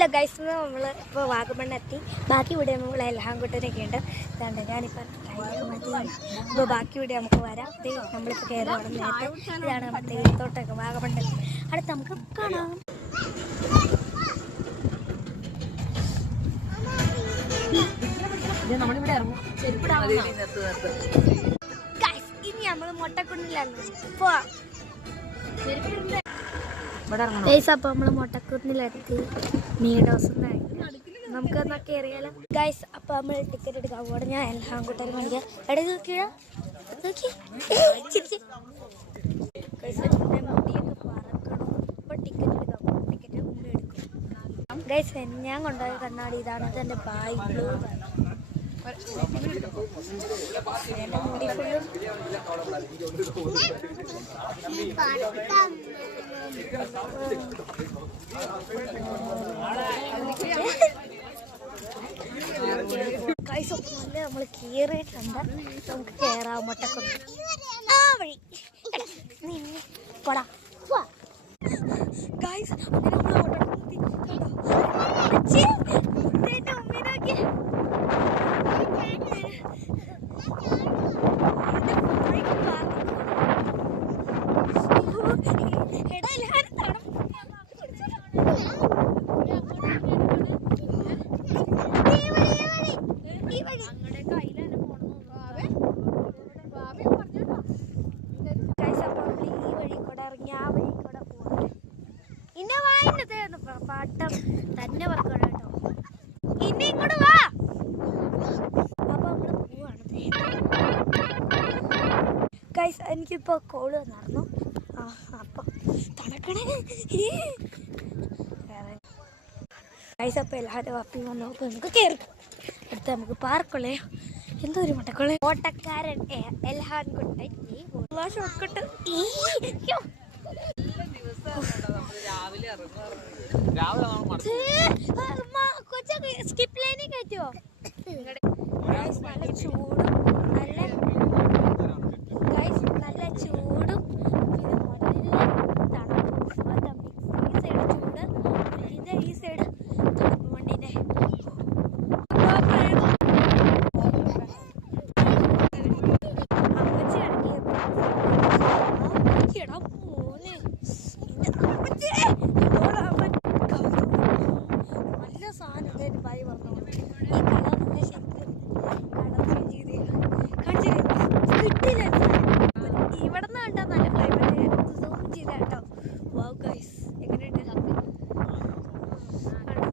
Hello guys, നമ്മൾ ഇപ്പോൾ വാഗമണ്ണെത്തി. ബാക്കി ഇവിടെ നമ്മൾ എലഹാൻകുട്ടനൊക്കെ ഉണ്ട്. ഇതാണ്ട് ഞാനിപ്പോൾ ട്രെയിനൊക്കെ മാറ്റി. ഇപ്പോൾ ബാക്കി ഇവിടെ നമുക്ക് വരാം. നമ്മളിപ്പോൾ കയറുകയാണ് നേരത്തെ. ഇതാണ് നമ്മുടെ തേയിലത്തോട്ടമൊക്കെ വാഗമണ്ണ്. അടുത്ത് നമുക്ക് കാണാം. ഇനി നമ്മൾ മൊട്ടക്കുന്നിലാണ് പോവാം. അപ്പൊ നമ്മള് മൊട്ടക്കുന്നിലെത്തി. നീഡോസ് നമുക്കൊന്ന് കയറിയാലോ ഗൈസ്. അപ്പൊ നമ്മൾ ടിക്കറ്റ് എടുക്കാൻ പോകണം. ഞാൻ എല്ലാം കൂട്ടരും വണ്ടിയാ എടേ നോക്കിയാ നോക്കി മുടിയൊക്കെ പറക്കണം. അപ്പൊ ടിക്കറ്റ് എടുക്കാൻ പോകും. ടിക്കറ്റ് മുമ്പ് എടുക്കും ഗൈസ്. ഞാൻ കൊണ്ടുപോയ കണ്ണാടി ഇതാണ്. അതെന്റെ ബായ് ബ്ലൂ. നമ്മൾ കയറിയിട്ടുണ്ട്. നമുക്ക് കയറാം മൊട്ടക്കുന്ന്. ആ വഴി കൊടാ ഗൈസ്. അങ്ങനെ നമ്മൾ പാട്ടം തന്നെ പറക്കണം കേട്ടോ. ഇനി ഇങ്ങോട്ട് വാ. അപ്പൊ നമ്മള് പോവാണ് ഗൈസ്. എനിക്കിപ്പോ കോള് വന്നായിരുന്നു. അപ്പൊ തണക്കണേ ഗൈസ്. അപ്പൊ എല്ലാവരും വാപ്പി വന്ന് നോക്കും. നമുക്ക് കയറി അടുത്ത നമുക്ക് പാർക്കുള്ളേ. എന്തോ ഒരു മൊട്ടക്കുള്ള ഓട്ടക്കാരൻ എൽഹാൻകുട്ടൻ ഷോർട്ട്കട്ട്. സ്കിപ്പ് ലൈനിൽ കയറ്റുമോ? നല്ല ചൂടും